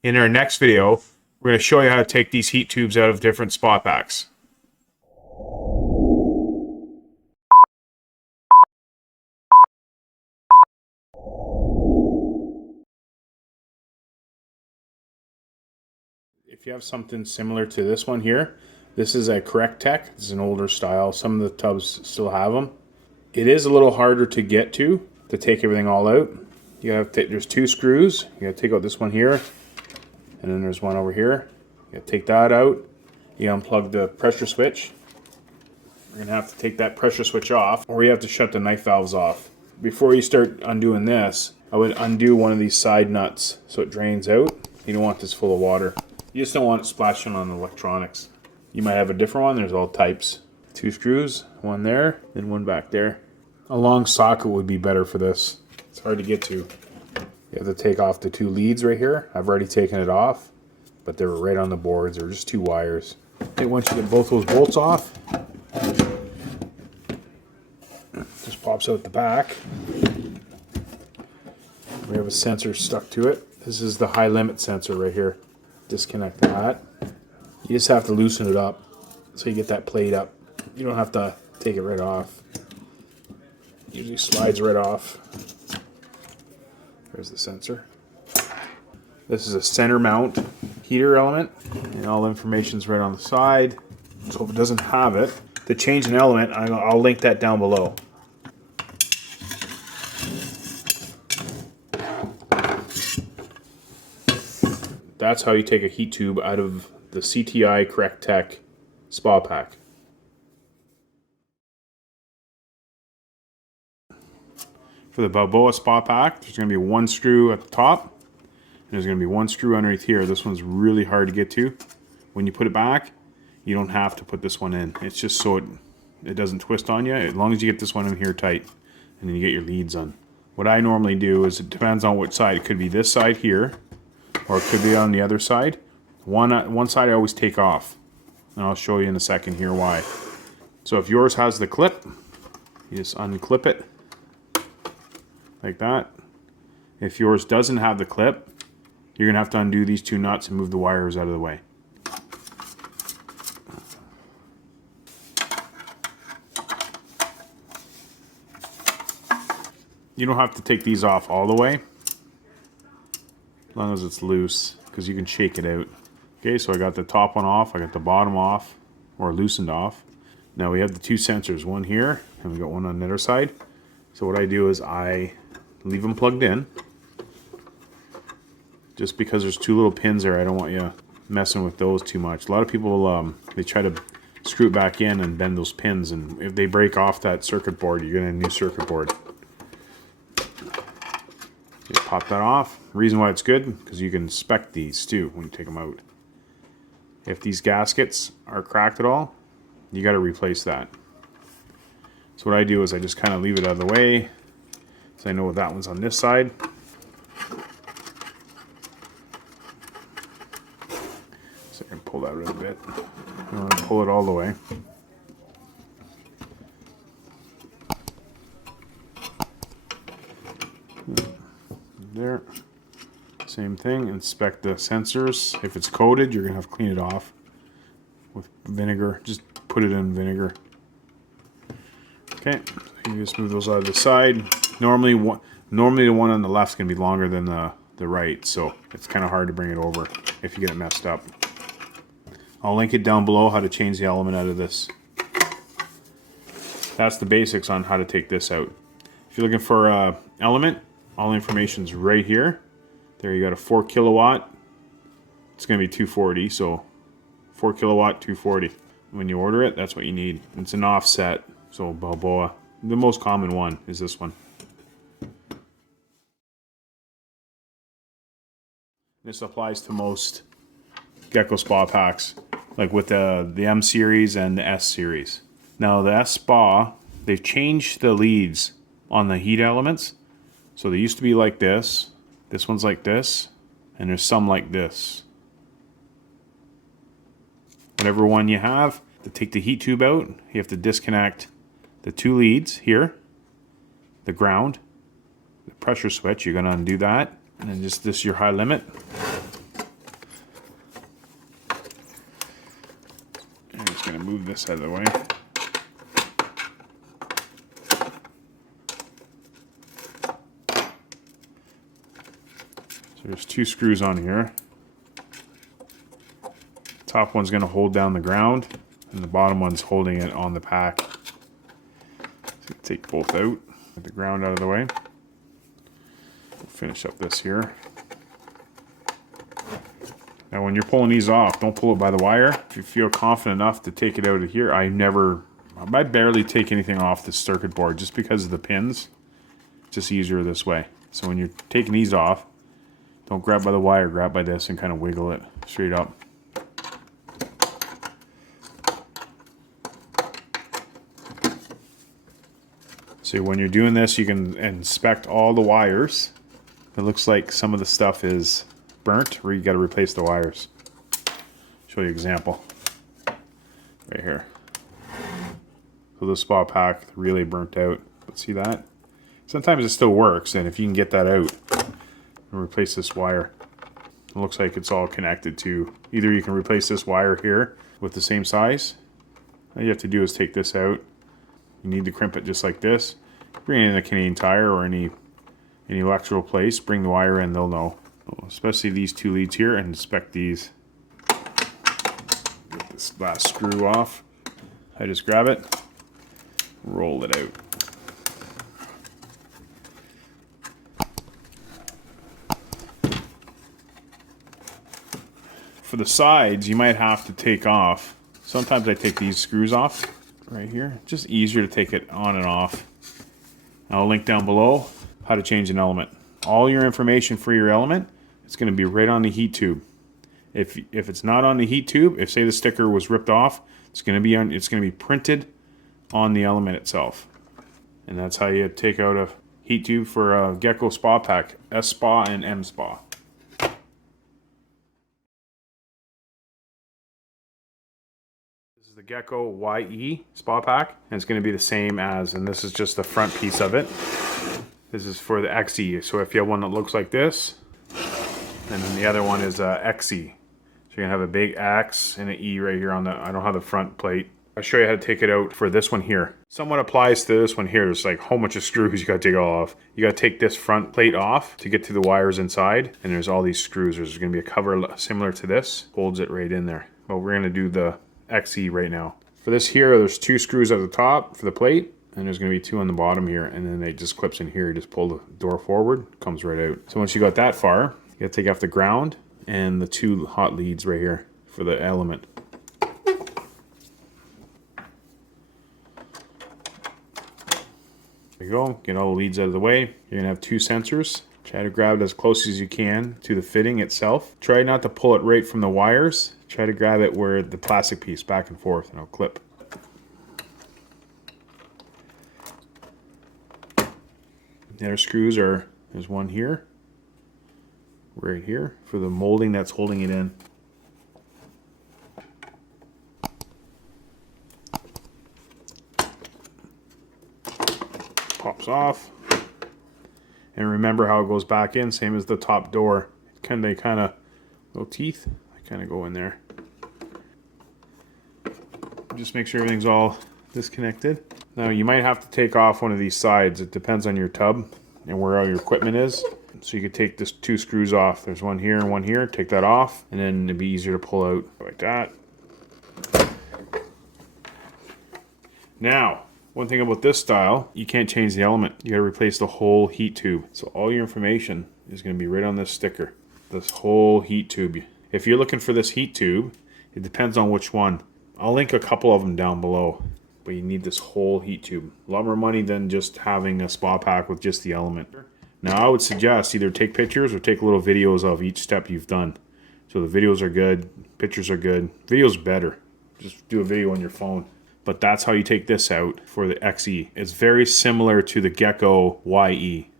In our next video, we're going to show you how to take these heat tubes out of different spot packs. If you have something similar to this one here, this is a Correct Tech. This is an older style. Some of the tubs still have them. It is a little harder to get to take everything all out. You have to, there's two screws. You got to take out this one here, and then there's one over here. You got to take that out. You unplug the pressure switch. You're gonna have to take that pressure switch off, or you have to shut the knife valves off. Before you start undoing this, I would undo one of these side nuts so it drains out. You don't want this full of water. You just don't want it splashing on the electronics. You might have a different one. There's all types. Two screws, one there, and one back there. A long socket would be better for this. It's hard to get to. You have to take off the two leads right here. I've already taken it off, but they were right on the boards. They're just two wires. Okay, once you get both those bolts off, just pops out the back. We have a sensor stuck to it. This is the high limit sensor right here. Disconnect that. You just have to loosen it up so you get that plate up. You don't have to take it right off. Usually slides right off. There's the sensor. This is a center mount heater element, and all the information's right on the side. So if it doesn't have it, to change an element, I'll link that down below. That's how you take a heat tube out of the CTI Correct Tech spa pack. For the Balboa spa pack, there's going to be one screw at the top, and there's going to be one screw underneath here. This one's really hard to get to. When you put it back, you don't have to put this one in. It's just so it doesn't twist on you, as long as you get this one in here tight, and then you get your leads on. What I normally do is, it depends on which side. It could be this side here, or it could be on the other side. One side I always take off, and I'll show you in a second here why. So if yours has the clip, you just unclip it like that. If yours doesn't have the clip, you're gonna have to undo these two nuts and move the wires out of the way. You don't have to take these off all the way, as long as it's loose, because you can shake it out. Okay, so I got the top one off, I got the bottom off, or loosened off. Now we have the two sensors, one here, and we got one on the other side. So what I do is I leave them plugged in. Just because there's two little pins there, I don't want you messing with those too much. A lot of people, they try to screw it back in and bend those pins, and if they break off that circuit board, you're gonna need a new circuit board. You pop that off. Reason why it's good, because you can inspect these too when you take them out. If these gaskets are cracked at all, you got to replace that. So what I do is I just kind of leave it out of the way, so I know that one's on this side. So I can pull that a little bit. I'm going to pull it all the way. There. Same thing, inspect the sensors. If it's coated, you're going to have to clean it off with vinegar. Just put it in vinegar. Okay, so you just move those out of the side. Normally the one on the left is going to be longer than the right, so it's kind of hard to bring it over if you get it messed up. I'll link it down below how to change the element out of this. That's the basics on how to take this out. If you're looking for element, all the information's right here. There you got a 4 kilowatt. It's going to be 240, so 4 kilowatt, 240. When you order it, that's what you need. It's an offset, so Balboa. The most common one is this one. This applies to most Gecko spa packs, like with the M series and the S series. Now the S spa, they've changed the leads on the heat elements. So they used to be like this. This one's like this, and there's some like this. Whatever one you have, to take the heat tube out, you have to disconnect the two leads here, the ground, the pressure switch. You're going to undo that, and then just this is your high limit. going to move this out of the way. So there's 2 screws on here. Top one's going to hold down the ground, and the bottom one's holding it on the pack. So take both out, get the ground out of the way. We'll finish up this here. Now when you're pulling these off, don't pull it by the wire. If you feel confident enough to take it out of here, I barely take anything off the circuit board just because of the pins. It's just easier this way. So when you're taking these off, don't grab by the wire, grab by this and kind of wiggle it straight up. So when you're doing this, you can inspect all the wires. It looks like some of the stuff is burnt, or you got to replace the wires. Show you an example right here. So the spa pack really burnt out. But see that? Sometimes it still works, and if you can get that out and replace this wire, it looks like it's all connected to. Either you can replace this wire here with the same size. All you have to do is take this out. You need to crimp it just like this. Bring it in a Canadian Tire or any electrical place. Bring the wire in, they'll know. Especially these 2 leads here, and inspect these. Get this last screw off. I just grab it, roll it out. For the sides, you might have to take off. Sometimes I take these screws off right here. Just easier to take it on and off. I'll link down below how to change an element. All your information for your element, it's going to be right on the heat tube. If it's not on the heat tube, if say the sticker was ripped off, it's going to be printed on the element itself. And that's how you take out a heat tube for a Gecko spa pack, S spa and M spa. This is the Gecko IN.XE spa pack, and it's going to be the same as, and this is just the front piece of it. This is for the XE. So if you have one that looks like this, and then the other one is XE. So you're gonna have a big X and an E right here on the, I don't have the front plate. I'll show you how to take it out for this one here. Somewhat applies to this one here. There's like a whole bunch of screws you gotta take all off. You gotta take this front plate off to get to the wires inside. And there's all these screws. There's gonna be a cover similar to this. Holds it right in there. But we're gonna do the XE right now. For this here, there's 2 screws at the top for the plate. And there's going to be 2 on the bottom here, and then it just clips in here. You just pull the door forward, comes right out. So once you got that far, you got to take off the ground and the 2 hot leads right here for the element. There you go. Get all the leads out of the way. You're going to have 2 sensors. Try to grab it as close as you can to the fitting itself. Try not to pull it right from the wires. Try to grab it where the plastic piece back and forth, and it'll clip. The other screws are, there's one here, right here, for the molding that's holding it in. Pops off. And remember how it goes back in, same as the top door. They kind of, little teeth, they kind of go in there. Just make sure everything's all disconnected. Now you might have to take off one of these sides. It depends on your tub and where all your equipment is. So you could take this 2 screws off. There's one here and one here. Take that off, and then it'd be easier to pull out like that. Now, one thing about this style, you can't change the element. You gotta replace the whole heat tube. So all your information is gonna be right on this sticker. This whole heat tube. If you're looking for this heat tube, it depends on which one. I'll link a couple of them down below. But you need this whole heat tube. A lot more money than just having a spa pack with just the element. Now I would suggest either take pictures or take little videos of each step you've done. So the videos are good, pictures are good. Videos better. Just do a video on your phone. But that's how you take this out for the XE. It's very similar to the Gecko IN.XE.